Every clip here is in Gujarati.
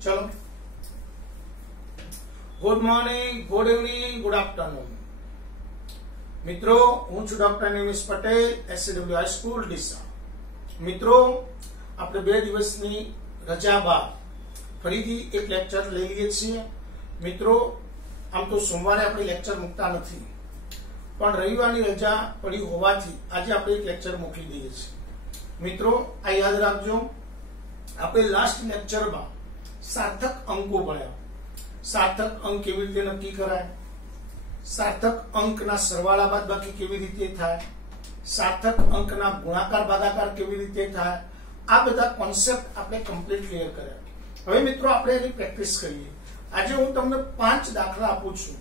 चलो, good morning, good evening, good afternoon. मित्रों, हूँ छू doctor Nimish Patel, SCW high school Deesa. मित्रों, આપણે 2 દિવસની રજા બાદ ફરીથી એક લેક્ચર લઈ લઈએ છીએ। મિત્રો, આમ તો સોમવારે આપણે લેક્ચર મૂકતા નથી, પણ રવિવારની રજા પડી હોવાથી આજે આપણે એક લેક્ચર મોકલી દઈએ છીએ। મિત્રો, આ યાદ રાખજો, આપણે લાસ્ટ લેક્ચરમાં સાર્થક અંકો ભણ્યા। सार्थक अंक केवी रीते नक्की कराय, सार्थक अंकना सरवाळा बादबाकी केवी रीते थाय, सार्थक अंकना गुणाकार भागाकार केवी रीते थाय, आ बधा कॉन्सेप्ट आपणे कम्प्लीट क्लियर कर्या। हवे मित्रों, आपणे एनी प्रेक्टिस करीए। आजे हूँ तमने 5 दाखला आपू छुं,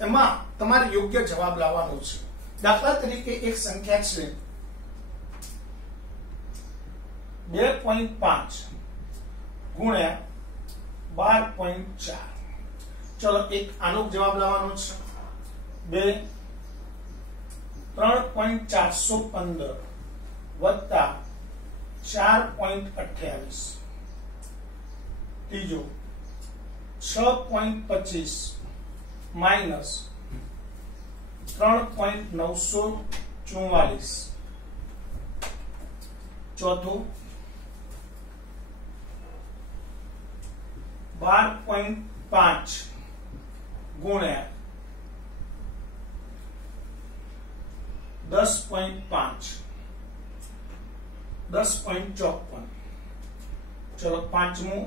एमां तमारे योग्य जवाब लावવાનો છે। दाखला तरीके एक संख्या છે 2.5 गुण्या 12.4। चलो, एक आनो जवाब लावવાનો છે 3.415 वत्ता 4.28। तीजो 6.25 माइनस 3.944। चौथो 12.5 गुण्या 10.5 10.54। चलो, पांचमो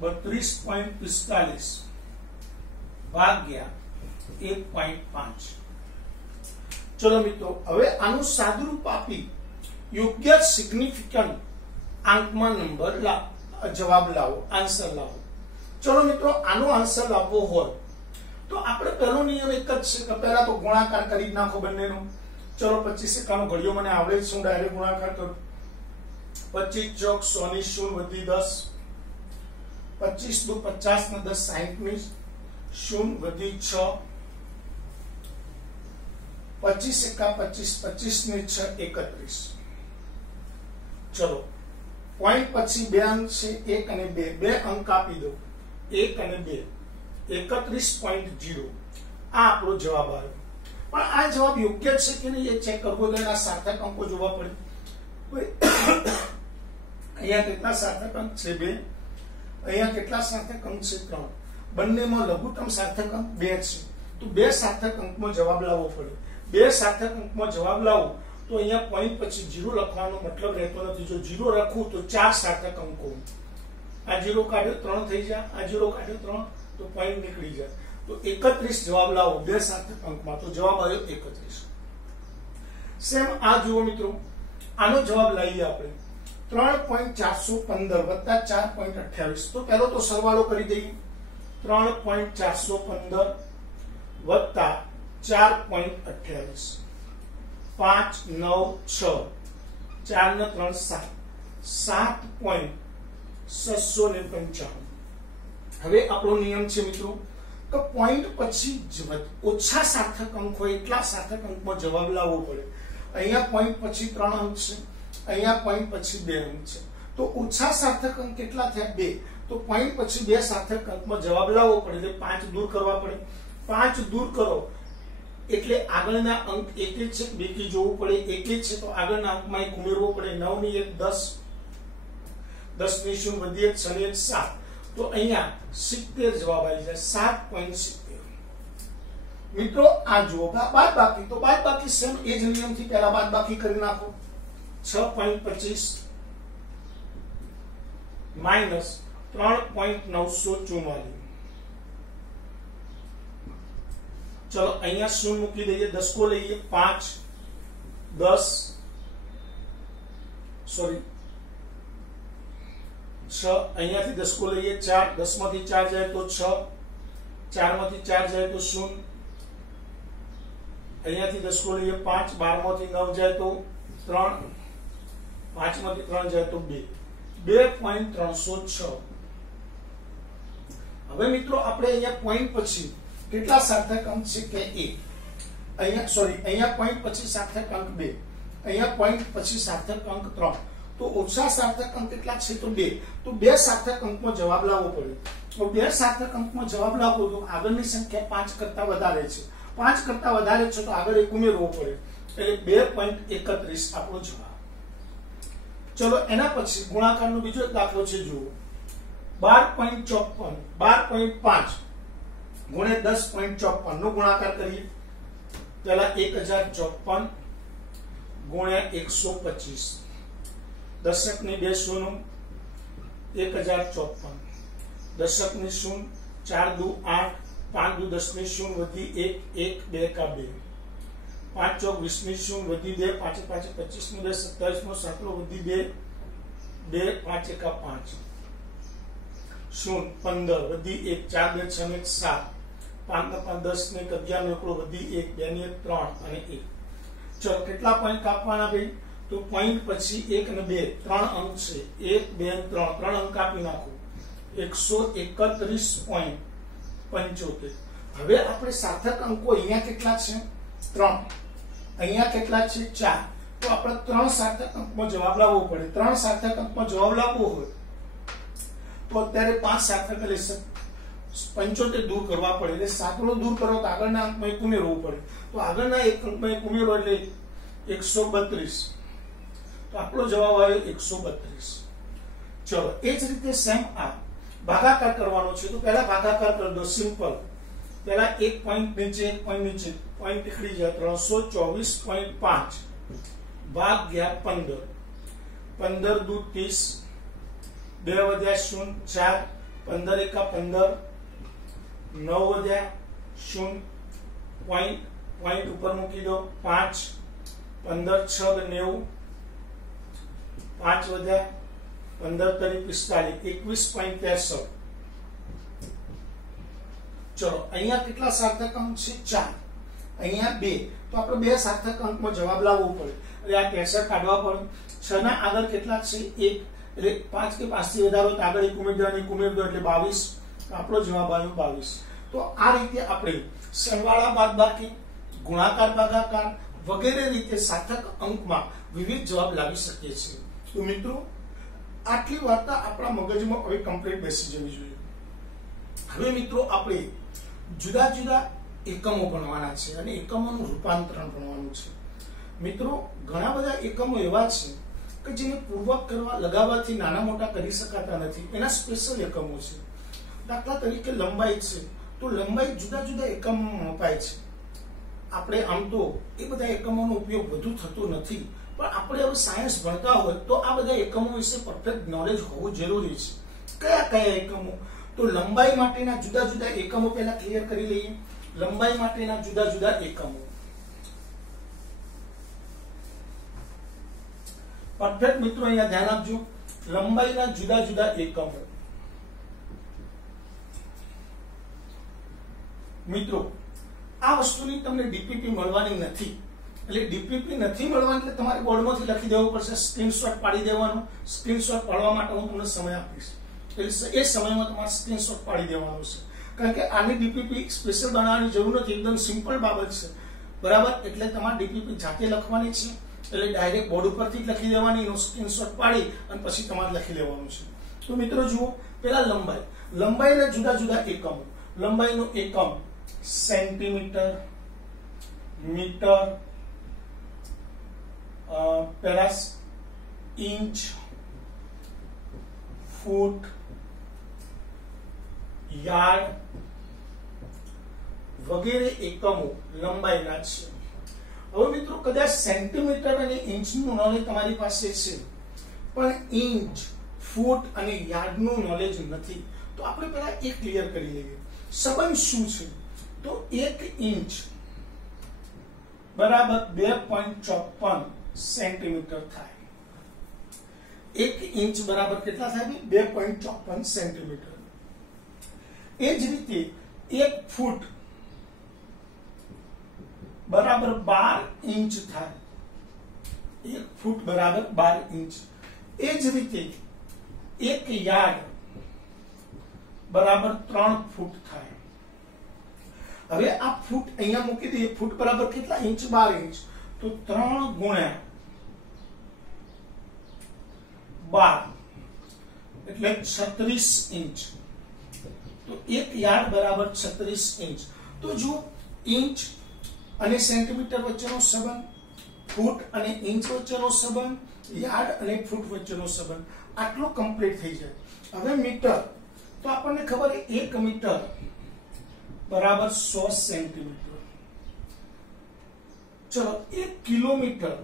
32.45 भाग्या 1.5। चलो मित्रों, हवे आनु सादुरूप आपी योग्य सिग्निफिकंट आंकमा नंबर जवाब लावो, आंसर लावो। चलो मित्रों, आनो आंसर लावવો હોય तो આપણે પહેલો નિયમ એક જ છે કે પહેલા તો ગુણાકાર કરી નાખો બંનેનો। ચલો, 25 એકાનો ઘડિયો મને આવડે છે, હું ડાયરેક્ટ ગુણાકાર કરું। 25 ચોક 100 ની 0 વધી 10, 25 દુ 50 ને 10 60 ની 0 વધી 6, 25 એકા 25, 25 ને 6 31। चलो, पॉइंट पछी 2 अंक छे 1 અને 2, 2 अंक आपी दो 1 અને 2, 31.0 आ આપણો જવાબ આવ્યો। પણ આ જવાબ યોગ્ય છે કે નહીં એ ચેક કરવો જોઈએ। આ સાર્થક અંકો જોવા પડે। અહીંયા કેટલા સાર્થક અંક છે 2, અહીંયા કેટલા સાર્થક અંક છે 3, બંનેમાં લઘુત્તમ સાર્થક અંક 2 છે, તો 2 સાર્થક અંકમાં જવાબ લાવવો પડે। 2 સાર્થક અંકમાં જવાબ લાવો तो अहींया पॉइंट पछी 0 लखवानो मतलब रहतो नथी। जो 0 रखूं तो 4 सार्थक अंको, आ 0 काढ्यो 3 થઈ જાય, आ 0 काढ्यो 3 तो पॉइंट निकली जाए। तो 31 जवाब लावो 2 सार्थक अंकमां, तो जवाब आव्यो 31। सेम आ जुओ मित्रों, आनो जवाब लाईए आपणे 3.415 वत्ता 4.28। तो पहलो तो सरवाळो करी दઈએ। 3.415 वत्ता 4.28, 5 9 6 4 ने 3 7 7.695। હવે આપણો નિયમ છે મિત્રો કે પોઈન્ટ પછી ઓછા સાર્થક અંક હોય એટલા સાર્થક અંકમાં જવાબ લાવવો પડે। અહીંયા પોઈન્ટ પછી 3 અંક છે, અહીંયા પોઈન્ટ પછી 2 અંક છે, તો ઓછા સાર્થક અંક કેટલા થયા 2, તો પોઈન્ટ પછી 2 સાર્થક અંકમાં જવાબ લાવવો પડે। એટલે 5 दूर करवा पड़े। 5 दूर करो એટલે આગળના અંક એક જ છે, બેકી જોવું પડે। એક જ છે તો આગળના અંકમાં એક ઉમેરવો પડે। 9 ની 1 10, 10 ની 0 વધી 1 6 ની 1 7, તો અહીંયા 70 જવાબ આવી જાય 7.70। મિત્રો, આ જો બાદ બાકી, તો બાદ બાકી સેમ એ જ નિયમથી પહેલા બાદ બાકી કરી નાખો। 6.25 માઈનસ 3.944। चलो, अहिया 0 मूकी दईए, 10 को लईए 5 10 सॉरी 6, अहिया थी 10 को लईए 4, 10 मांथी 4 जाए तो 6, 4 मांथी 4 जाए तो 0, अहिया थी 10 को लईए 5, 12 मांथी 9 जाए तो 3, 5 मांथी 3 जाए तो 2, 2.306। હવે મિત્રો આપણે અહીંયા પોઈન્ટ પછી કેટલા સાર્થક અંક છે કે 1, અહીંયા સોરી અહીંયા પોઈન્ટ પછી સાર્થક અંક 2, અહીંયા પોઈન્ટ પછી સાર્થક અંક 3, तो ओछा सार्थक अंक કેટલા છે તો 2 તો 2 સાર્થક અંકમાં જવાબ લાવવો પડે તો 2 સાર્થક અંકમાં જવાબ લાવવો તો આગળની સંખ્યા 5 કરતા વધારે છે 5 કરતા વધારે છે તો આગળ એક ઉમેરવો પડે એટલે 2.31 આપણો જવાબ ચલો એના પછી ગુણાકારનો બીજો એક દાખલો છે જુઓ 12.54 12.5 ગુણ્યા 10.54 નો ગુણાકાર કરીએ પહેલા 1054 ગુણ્યા 125 દશકની 2 શૂન્ય 1054 દશકની શૂન્ય 4 દુ 8 5 દુ 10 ની શૂન્ય વધી 1 1 2 का 2 5 ચોક 20 ની શૂન્ય વધી 2 5 5 25 ની 2 27 નો સાંકળો વધી 2 2 5 1 5 શૂન્ય 15 વધી 1 4 2 6 ને 7 5 ને 5 10 ને 11 નો એકડો વધી 1 2 ને 3 અને 1 ચલો કેટલા પોઈન્ટ કાપવાના ભાઈ તો પોઈન્ટ પછી 1 અને 2 3 અંક છે 1 2 અને 3 3 અંક કાપી નાખો 131.75 હવે આપણે સાર્થક અંકો અહીંયા કેટલા છે 3 અહીંયા કેટલા છે 4 તો આપણે 3 સાર્થક અંકમાં જવાબ લાવવો પડે 3 સાર્થક અંકમાં જવાબ લાવવો હોય તો અત્યારે 5 સાર્થક એટલે 75 દૂર કરવા પડે એટલે સાંકળો દૂર કરો તો આગળના અંકમાં એક ઉમેરવું પડે તો આગળના એક અંકમાં એક ઉમેરો એટલે 132 તો આપણો જવાબ આવ્યો 132 ચલો એ જ રીતે સેમ આ ભાગાકાર કરવાનો છે તો પહેલા ભાગાકાર કરી દો સિમ્પલ પહેલા એક પોઈન્ટ નીચે પોઈન્ટ નીકળી જાય 324.5 ભાગ્યા 15 15 દુ 30 2 વધ્યા 0 4 15 એકા 15 9 વધ્યા 0 પોઈન્ટ ઉપર મૂકી દો 5 15 6 90 5 વધ્યા 15 તરી 45 21.63 ચલો અહીંયા કેટલા સાર્થક અંક છે 4 અહીંયા 2 તો આપણે 2 સાર્થક અંકમાં જવાબ લાવવો પડે એટલે આ 63 કાઢવા પડે 6 ના આગળ કેટલા છે 1 એટલે 5 કે 5 થી વધારો તો આગળ એક ઉમેર દો એટલે 22 તો આપણો જવાબ આવ્યો 22 તો આ રીતે આપણે સરવાળા બાદબાકી ગુણાકાર ભાગાકાર વગેરે રીતે સાર્થક અંકમાં વિવિધ જવાબ લાવી શકીએ છીએ તો મિત્રો આટલી વાર્તા આપણા મગજમાં હવે કમ્પ્લીટ બેસી જવી જોઈએ હવે મિત્રો આપણે જુદા જુદા એકમો ભણવાના છે અને એકમોનું રૂપાંતરણ ભણવાનું છે મિત્રો ઘણા બધા એકમો એવા છે કે જેને પૂર્વક કરવા લગાવવાથી નાના મોટા કરી શકાતા નથી એના સ્પેશિયલ એકમો છે દાખલા તરીકે લંબાઈ છે તો લંબાઈ જુદા જુદા એકમોમાં મપાય છે આપણે આમ તો એ બધા એકમોનો ઉપયોગ વધુ થતો નથી પણ આપણે હવે સાયન્સ ભણતા હોય તો આ બધા એકમો વિશે પરફેક્ટ નોલેજ હોવું જરૂરી છે કયા કયા એકમો તો લંબાઈ માટેના જુદા જુદા એકમો પહેલા ક્લિયર કરી લઈએ લંબાઈ માટેના જુદા જુદા એકમો પરફેક્ટ મિત્રો અહીંયા ધ્યાન આપજો લંબાઈના જુદા જુદા એકમો મિત્રો આ વસ્તુની તમને ડીપીપી મળવાની નથી એટલે ડીપીપી નથી મળવાની એટલે તમારે બોર્ડમાંથી લખી દેવું પડશે સ્ક્રીનશોટ પાડી દેવાનો સ્ક્રીનશોટ પાડવા માટે હું તમને સમય આપીશ એટલે એ સમયમાં તમારે સ્ક્રીનશોટ પાડી દેવાનો છે કારણ કે આની ડીપીપી સ્પેશિયલ બનાવવાની જરૂર નથી એકદમ સિમ્પલ બાબત છે બરાબર એટલે તમારે ડીપીપી જાતે લખવાની છે એટલે ડાયરેક્ટ બોર્ડ ઉપરથી જ લખી દેવાની એનો સ્ક્રીનશોટ પાડી અને પછી તમારે લખી લેવાનું છે તો મિત્રો જુઓ પહેલા લંબાઈના જુદા જુદા એકમો લંબાઈનો એકમ સેન્ટીમીટર મીટર પેરાસ इंच फूट यार्ड वगैरे एकमो लंबाईना छे। હવે મિત્રો કદાચ સેન્ટીમીટર અને ઇંચનું નોલેજ તમારી પાસે છે પણ ઇંચ ફૂટ અને યાર્ડનું નોલેજ નથી તો આપણે પહેલા એ ક્લિયર કરી લઈએ સંબંધ શું છે તો 1 ઇંચ બરાબર 2.54 સેન્ટીમીટર થાય 1 ઇંચ બરાબર કેટલા થાય 2.54 સેન્ટીમીટર એ જ રીતે 1 ફૂટ बराबर 12 इंच था 1 फूट बराबर 12 इंच एज रीते 1 यार्ड बराबर 3 फूट था। હવે આ ફૂટ અહીંયા મૂકી દઈએ ફૂટ બરાબર કેટલા इंच 12 इंच तो 3 गुण्या 12 એટલે 36 ઇંચ। તો 1 યાર્ડ બરાબર 36 ઇંચ। તો જો ઇંચ અને સેન્ટીમીટર વચ્ચેનો સંબંધ, ફૂટ અને ઇંચ વચ્ચેનો સંબંધ, યાર્ડ અને ફૂટ વચ્ચેનો સંબંધ આટલું કમ્પ્લીટ થઈ જાય। હવે મીટર, તો આપણને ખબર છે 1 મીટર બરાબર 100 સેન્ટીમીટર। ચલો 1 કિલોમીટર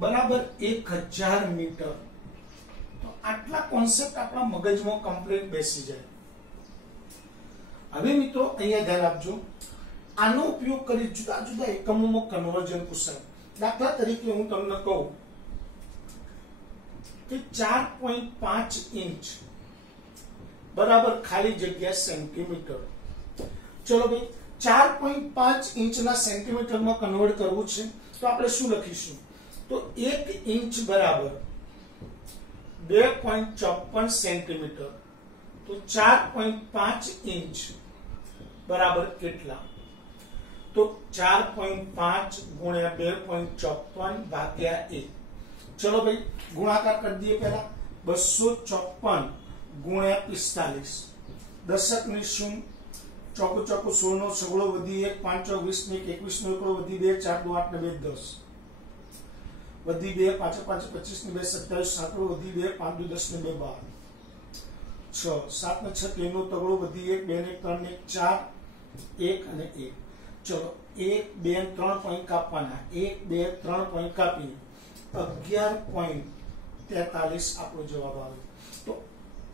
બરાબર 1000 મીટર। તો આટલા કોન્સેપ્ટ આપણા મગજમાં કમ્પ્લીટ બેસી જાય। હવે મિત્રો અહીંયા ધ્યાન આપજો, આનો ઉપયોગ કરી જુદા જુદા એકમોમાં કન્વર્ઝન પૂછાય। દાખલા તરીકે હું તમને કહું કે 4.5 ઇંચ બરાબર ખાલી જગ્યા સેન્ટીમીટર। ચલો ભાઈ 4.5 ઇંચના સેન્ટીમીટરમાં કન્વર્ટ કરવું છે તો આપણે શું લખીશું? તો 1 ઇંચ બરાબર 2.54 સેન્ટીમીટર। તો 4.5 ઇંચ બરાબર કેટલા? તો 4.5 ગુણ્યા 2.54 ભાગ્યા 1। ચલો ભાઈ ગુણાકાર કરી દઈએ। પહેલા 254 ગુણ્યા 45, દશક ની શૂન્ય, ચોક ચોક 16 નો સગડો વધી 1, 5 ચોક 20 ને 21 નો એકડો વધી 2, 4 2 8 ને 2 10 વધી 2, 5 5 25 ને 2 27, 7 વધી 2, 5 2 10 ને 2 12, 6 7 ને 6 3 નો તગડો વધી 1, 2 ને 3 ને 4, 1 અને 1। ચલો 1 2 3 પોઈન્ટ કાપવાના, 1 2 3 પોઈન્ટ કાપી 11.43 આપણો જવાબ આવે। તો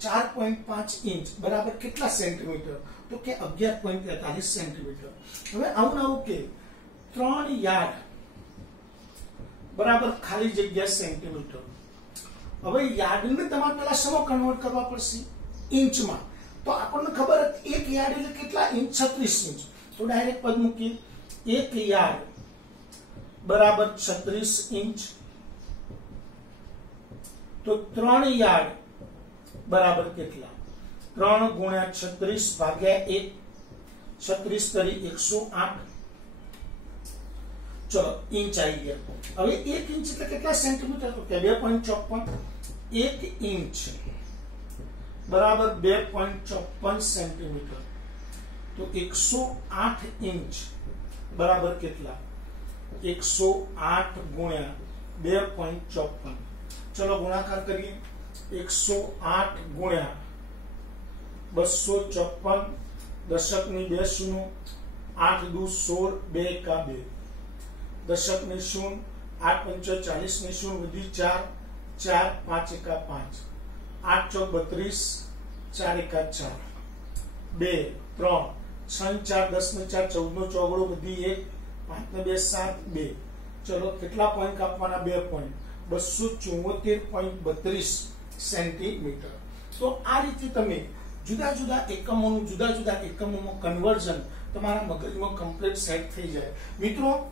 4.5 ઇંચ બરાબર કેટલા સેન્ટીમીટર? તો કે 11.43 સેન્ટીમીટર। હવે આવું આવું કે 3 યાર્ડ બરાબર ખાલી જગ્યા સેન્ટીમીટર। હવે યાર્ડને તમારે પહેલા શેમાં કન્વર્ટ કરવા પડશે? ઇંચમાં। તો આપણને ખબર હતી 1 યાર્ડ એટલે કેટલા ઇંચ? 36 ઇંચ। તો ડાયરેક્ટ પદ મૂકીએ, 1 યાર્ડ બરાબર 36 ઇંચ। તો 3 યાર્ડ બરાબર કેટલા? 3 ગુણ્યા 36 ભાગ્યા 1, 36 તરી 108। ચલો ઇંચ આવી ગયા। હવે 1 ઇંચ એટલે કેટલા સેન્ટીમીટર? તો કે 2.54। 1 ઇંચ બરાબર 2.54 સેન્ટીમીટર। તો 108 ઇંચ બરાબર કેટલા? 108 ગુણ્યા 2.54। ચલો ગુણાકાર કરીએ। 108 ગુણ્યા 254, દશક ની 2 શૂન્ય, 8 દુ 16, 2 એકા 2, દશક ની શૂન્ય, 8 પંચા 40 ની શૂન્ય વધી 4, 4 5 એકા 5, 8 ચોક 32, 4 એકા 4, 2 3 6 4 10 ને 4 14 નો ચોગડો વધી 1, 5 ને 2 7 2। ચલો કેટલા પોઈન્ટ કાપવાના? 2 point, 274.32 centimetre. તો આ રીતે તમે જુદા જુદા એકમોનું જુદા જુદા એકમોમાં કન્વર્ઝન તમારા મગજમાં કમ્પ્લીટ સેટ થઈ જાય। મિત્રો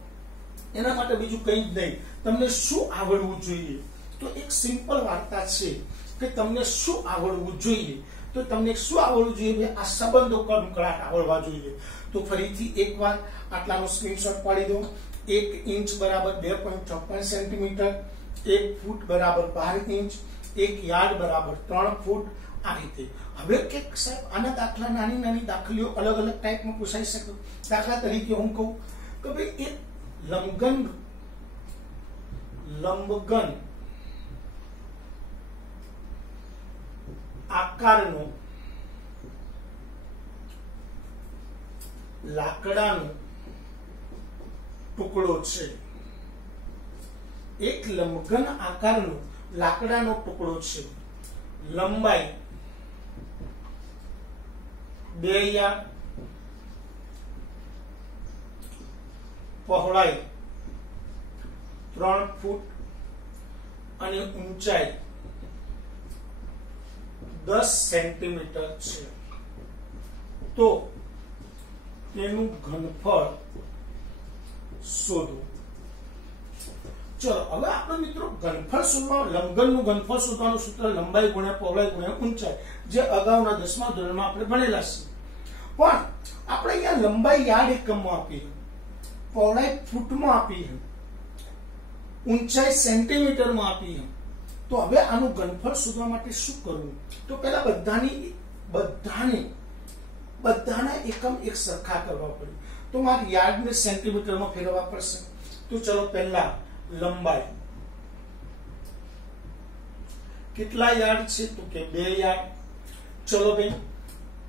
એના માટે બીજું કંઈ જ નહીં, તમને શું આવડવું જોઈએ? તો એક સિમ્પલ વાર્તા છે કે તમને શું આવડવું જોઈએ? તો તમને શું આવડવું જોઈએ? આ સંબંધો કડકડાટ આવડવા જોઈએ। તો ફરીથી એકવાર આટલાનો સ્ક્રીનશોટ પાડી દો। 1 ઇંચ બરાબર 2.54 સેન્ટીમીટર, 1 ફૂટ બરાબર 12 ઇંચ, 1 યાર્ડ બરાબર 3 ફૂટ। આ રીતે હવે કે સાહેબ આના દાખલા નાની નાની દાખલીઓ અલગ અલગ ટાઈપમાં પૂછાઈ શકે। દાખલા તરીકે હું કહું કે ભાઈ એક લંબઘન આકારનો લાકડાનો ટુકડો છે। એક લંબઘન આકારનો લાકડાનો ટુકડો છે। લંબાઈ 2 યાર્ડ, પહોળાઈ 3 ફૂટ અને ઊંચાઈ 10 સેન્ટીમીટર છે। તો તેનું ઘનફળ શોધો। ચલો હવે આપણે મિત્રો ઘનફળ શોધવા, લંબઘનનું ઘનફળ શોધવાનું સૂત્ર લંબાઈ ગુણ્યા પહોળાઈ ગુણ્યા ઊંચાઈ, જે અગાઉના 10મા ધોરણમાં આપણે ભણેલા છે। પણ આપણે અહીંયા લંબાઈ યાર્ડ એકમમાં આપી, પહોળાઈ ફૂટમાં આપી, ઊંચાઈ સેન્ટીમીટરમાં આપી, तो हवे आनु घनफळ शोधवा माटे शुं करवुं? तो पहेला बधाना एकम एक सरखा करवा पड़े। तो मारे यार्ड ने सेंटीमीटर में फेरवा पड़शे। तो चलो पहला लंबाई कितला यार्ड छे? तो के 2 यार्ड। चलो भाई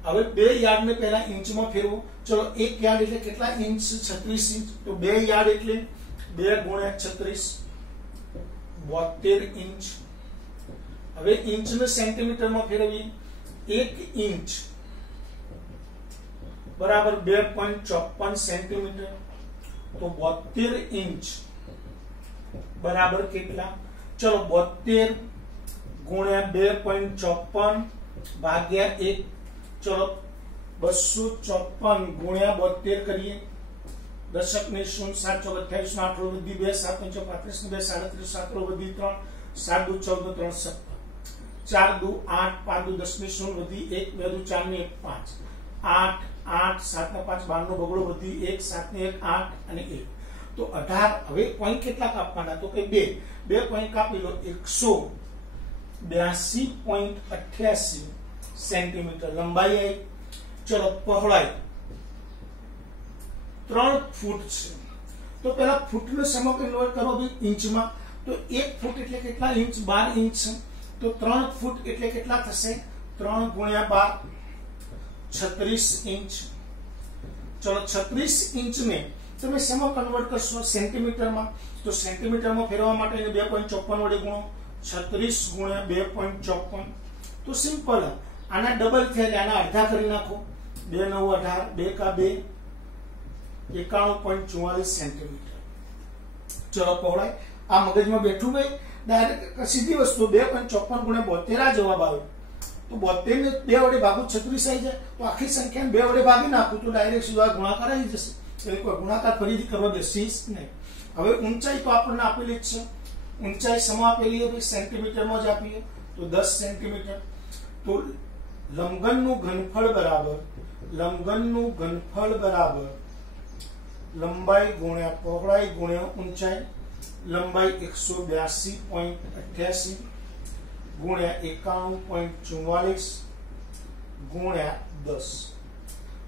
हवे 2 यार्ड ने पहला इंच में फेरवो। चलो 1 यार्ड એટલે કેટલા इंच? 36 इंच। तो 2 यार्ड એટલે 2 ગુણ્યા 36 72 इंच। હવે इंच ने सेंटीमीटर में फेरवीए। 1 इंच बराबर 2.54 सेंटीमीटर। तो 72 इंच बराबर કેટલા? चलो 72 गुण્યા 2.54 भाग्या 1। चलो 254 गुण્યા 72 करिए। दशक ने 0 7 4 28 8 वधी 2 7 5 35 2 37 7 वधी 3 7 2 14 3 17 4 2 8 5 2 10 ने 0 वधी 1 2 2 4 ने 1 5 8 8 7 ने 5 12 નો બગડો વધી 1 7 ने 1 8 અને 1। तो 18 હવે પોઈન્ટ કેટલા કાપવાના? તો કે 2 પોઈન્ટ કાપી લો। 182.88 सेंटीमीटर लंबाई आई। चलो पહોળાઈ 3 फूट छे। तो पहला फूट ने शેમાં કન્વર્ટ કરો ભાઈ? इंच में। तो 1 फूट એટલે કેટલા इंच? 12 इंच છે। तो 3 फूट એટલે કેટલા થશે? 3 ગુણ્યા 12 36 इंच। चलो 36 इंच ने તમે શેમાં કન્વર્ટ કરશો? સેન્ટીમીટર માં। તો સેન્ટીમીટર માં ફેરવવા માટે 2.54 વડે ગુણો। 36 ગુણ્યા 2.54। तो सिंपल आना डबल थे आना अर्धा करी नाखो। 2 9 18 2 का 2 91.44 सेंटीमीटर। चलो पહોળાઈ आ मगज में बैठू भाई डायरेक्ट सीधी वस्तु 2.54 गुण્યા 72 आ जवाब आवे। तो 72 ने 2 वडे भागू 36 आई जाए। तो आखी संख्या ने 2 वडे भागी नाखू तो डायरेक्ट सीधा गुणाकार आई जशे। એટલે કોઈ ગુણાકાર ફરીથી કરવા બેસીશ નહીં। હવે ઊંચાઈ તો આપણને આપેલી જ છે। ઊંચાઈ સમા આપેલી છે સેન્ટીમીટર માં જ આપી है। तो 10 सेंटीमीटर। तो लंबघनનું ઘનફળ બરાબર લંબાઈ ગુણ્યા પહોળાઈ ગુણ્યા ઊંચાઈ। લંબાઈ 182.88 ગુણ્યા 91.44 ગુણ્યા 10।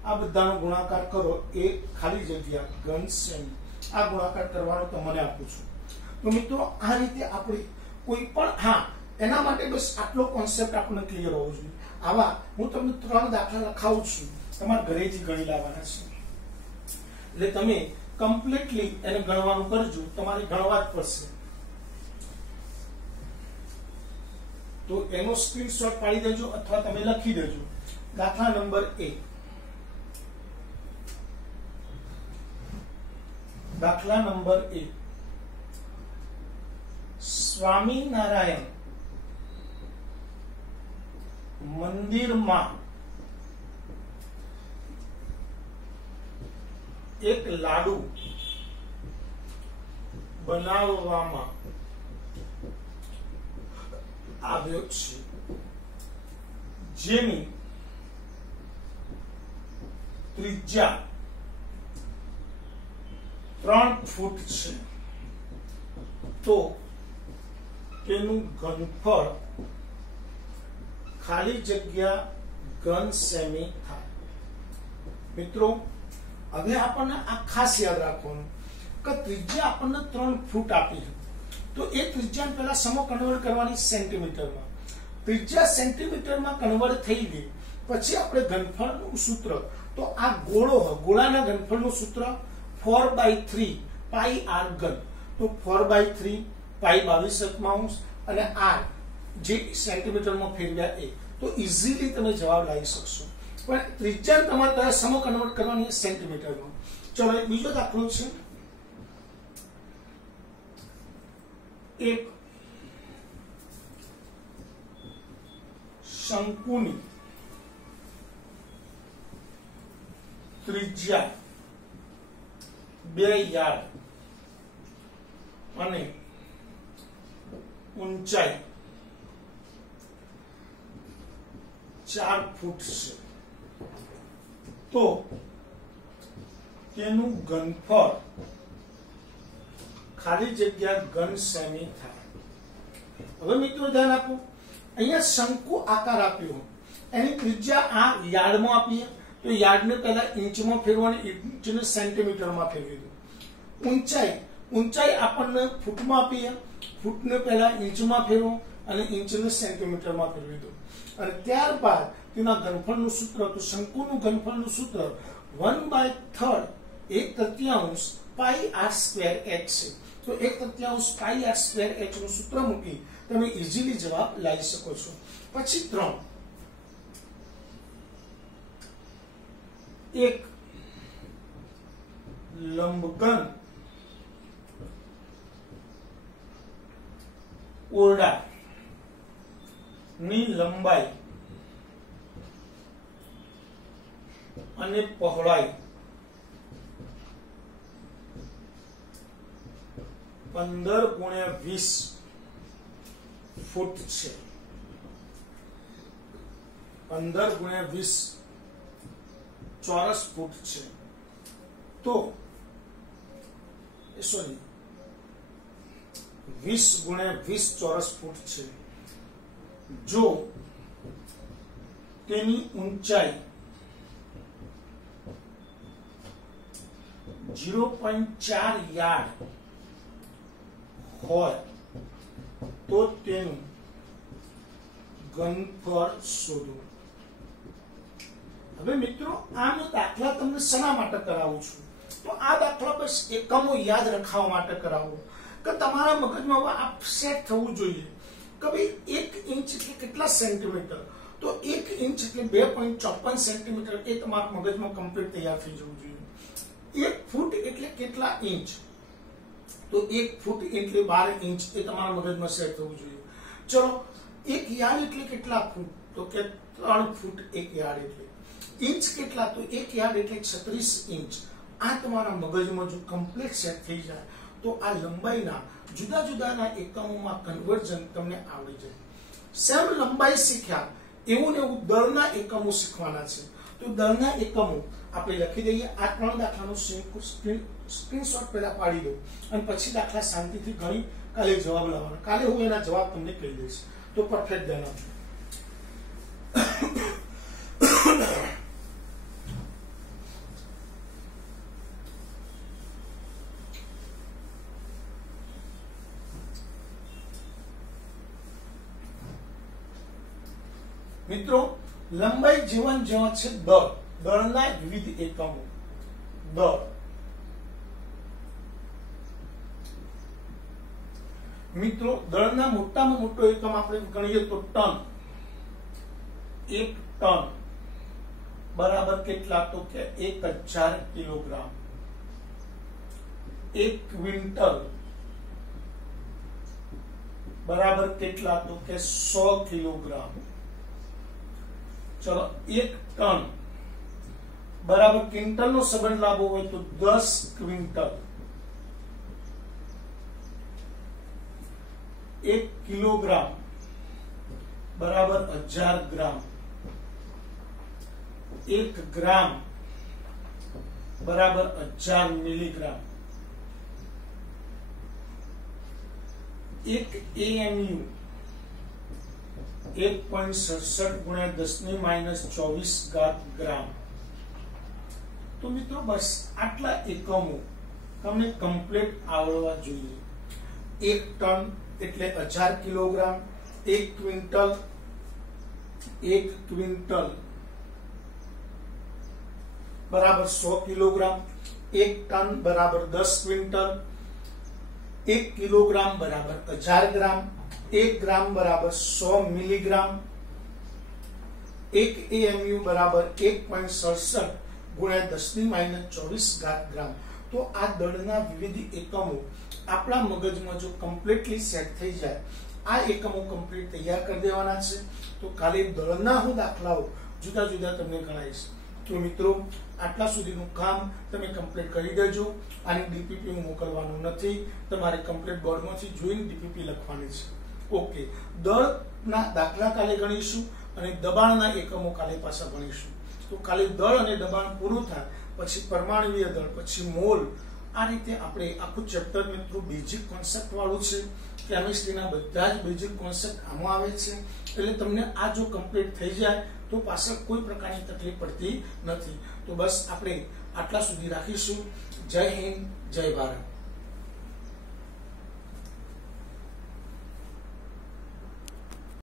આ બધાનો ગુણાકાર કરો। એક ખાલી જગ્યા ઘન સેમી। આ ગુણાકાર કરવાનો તમને આપું છું। તો મિત્રો આ રીતે આપણે કોઈ પણ હા એના માટે બસ આટલો કોન્સેપ્ટ આપણને ક્લિયર હોવો જોઈએ। આવા હું તમને 3 દાખલા લખાવું છું, તમારે ઘરેથી ગણી લાવવાના છે। એટલે તમે કમ્પ્લીટલી એને ગણવાનું કરજો, તમારે ગણવા જ પડશે। તો એનો સ્ક્રીનશોટ પાડી દેજો અથવા તમે લખી દેજો। દાખલા નંબર 1। दाखला नंबर 1। स्वामीनारायण मंदिर में एक लाडू बनाववामां આવ્યો છે, જેની ત્રિજ્યા 3 फूट છે। तो તેનું ઘનફળ ખાલી જગ્યા ઘન સેમી થાય। મિત્રો હવે આપણને આ ખાસ યાદ રાખવાનું કે ત્રિજ્યા આપણને 3 ફૂટ આપી છે। તો એ ત્રિજ્યાને પહેલા સમો કન્વર્ટ કરવાની સેન્ટીમીટરમાં। ત્રિજ્યા સેન્ટીમીટરમાં કન્વર્ટ થઈ ગઈ પછી આપણે ઘનફળનું સૂત્ર, તો આ ગોળાના ઘનફળનું સૂત્ર 4/3 પાઈ r ઘન। तो 4/3 પાઈ 22 અને r જે સેન્ટીમીટર માં ફેરવ્યા એ। તો इजीली તમે જવાબ લાવી શકશો। પણ ત્રિજ્યા તમારે પહેલા સમો કન્વર્ટ કરવાની છે સેન્ટીમીટર માં। ચલો એક બીજો દાખલો છે। એક શંકુની ત્રિજ્યા 2 यार्ड અને ઊંચાઈ 4 ફૂટ છે। તો તેનું ઘનફળ ખાલી જગ્યા ઘન સેમી થાય। હવે મિત્રો ધ્યાન આપો, અહીંયા શંકુ આકાર આપ્યો, એની ત્રિજ્યા આ યાર્ડમાં આપીએ તો યાર્ડને પહેલા ઇંચમાં ફેરવો અને ઇંચને સેન્ટીમીટરમાં ફેરવી દો. ઊંચાઈ આપણને ફૂટમાં આપીએ, ફૂટને પહેલા ઇંચમાં ફેરવો અને ઇંચને સેન્ટીમીટરમાં ફેરવી દો. અને ત્યારબાદ તેના ઘનફળનું સૂત્ર, તો શંકુનું ઘનફળનું સૂત્ર 1/3 1/3 પાઈ r સ્ક્વેર h છે. તો 1/3 પાઈ r સ્ક્વેર h નું સૂત્ર મૂકી તમે ઈઝીલી જવાબ લાવી શકો છો. પછી 3 એક લંબઘન ઓરડા ની લંબાઈ અને પહોળાઈ 15x20 ફૂટ છે. 15x20 ચોરસ ફૂટ છે. તો સોરી 20x20 ચોરસ ફૂટ છે. જો તેની ઊંચાઈ 0.4 યાર્ડ હોય તો તેનું ઘનફળ શોધો. હવે મિત્રો આનો દાખલા તમને શેના માટે કરાવું છું? તો આ દાખલા બસ એકમો યાદ રાખવા માટે કરાવો કે તમારા મગજમાં આ સેટ થવું જોઈએ કે ભાઈ 1 ઇંચ એટલે કેટલા સેન્ટીમીટર, તો 1 ઇંચ એટલે 2.54 સેન્ટીમીટર. એ તમારા મગજમાં કમ્પ્લીટ તૈયાર થઈ જવું જોઈએ. 1 ફૂટ એટલે કેટલા ઇંચ, તો 1 ફૂટ એટલે 12 ઇંચ. એ તમારા મગજમાં સેટ થવું જોઈએ. ચલો 1 યાર્ડ એટલે કેટલા ફૂટ, તો કે 3 ફૂટ 1 યાર્ડ એટલે. ઇંચ કેટલા, તો 1 યાર્ડ એટલે 36 ઇંચ. આ તમારા મગજમાં જો કમ્પ્લીટ સેટ થઈ જાય તો આ લંબાઈના જુદા જુદાના એકમોમાં કન્વર્ઝન તમને આવડી જાય. સેમ લંબાઈ શીખ્યા એવું ને એવું દળના એકમો શીખવાના છે. તો દળના એકમો આપણે લખી દઈએ. આ 3 દાખલાનો સ્ક્રીનશોટ પહેલા પાડી દો અને પછી દાખલા શાંતિથી ગણી કાલે જવાબ લાવવાનો. કાલે હું એના જવાબ તમને કહી દઈશ. તો પરફેક્ટ ધ્યાન આપજો. મિત્રો લંબાઈ જીવન જેવા છે દળ, દળના વિવિધ એકમો. દળ મિત્રો દળના મોટામાં મોટો એકમ આપણે ગણીએ તો ટન. 1 ટન બરાબર કેટલા, તો કે 1000 કિલોગ્રામ. 1 ક્વિન્ટલ બરાબર કેટલા, તો કે 100 કિલોગ્રામ. ચલો 1 ટન બરાબર ક્વિન્ટલ નો સંબંધ લાવવો હોય તો 10 ક્વિન્ટલ. 1 કિલોગ્રામ બરાબર 1000 ગ્રામ. 1 ગ્રામ બરાબર 1000 મિલીગ્રામ. 1 AMU 1.67 × 10⁻²4 ગ્રામ. તો મિત્રો બસ આટલા એકમો તમને કમ્પ્લીટ આવડવા જોઈએ. 1 ટન એટલે 1000 કિલોગ્રામ. 1 ક્વિન્ટલ બરાબર 100 કિલોગ્રામ. 1 ટન બરાબર 10 ક્વિન્ટલ. 1 કિલોગ્રામ બરાબર 1000 ગ્રામ. 1 ગ્રામ બરાબર 100 મિલીગ્રામ. 1 AMU બરાબર 1.67 × 10⁻²4 ગ્રામ. તો આ દળના વિવિધ એકમો આપણા મગજમાં જો કમ્પ્લીટલી સેટ થઈ જાય, આ એકમો કમ્પ્લીટ તૈયાર કરી દેવાના છે. તો કાલે દળના હું દાખલાઓ જુદા જુદા તમને ગણાવીશ. તો મિત્રો આટલા સુધીનું કામ તમે કમ્પ્લીટ કરી દેજો. આની ડીપીપી હું મોકલવાનું નથી, તમારે કમ્પ્લીટ બોર્ડમાંથી જોઈને ડીપીપી લખવાની છે. ઓકે, દળના દાખલા કાલે ગણીશું અને દબાણના એકમો કાલે પાછા ગણીશું. તો કાલે દળ અને દબાણ પૂરું થાય પછી પરમાણુવીય દળ, પછી મોલ. આ રીતે આપણે આખું ચેપ્ટર મિત્રો બેઝિક કોન્સેપ્ટ વાળું છે. કેમિસ્ટ્રીના બધા જ બેઝિક કોન્સેપ્ટ આમાં આવે છે, એટલે તમને આ જો કમ્પ્લીટ થઈ જાય તો પાછળ કોઈ પ્રકારની તકલીફ પડતી નથી. તો બસ આપણે આટલા સુધી રાખીશું. જય હિન્દ, જય ભારત.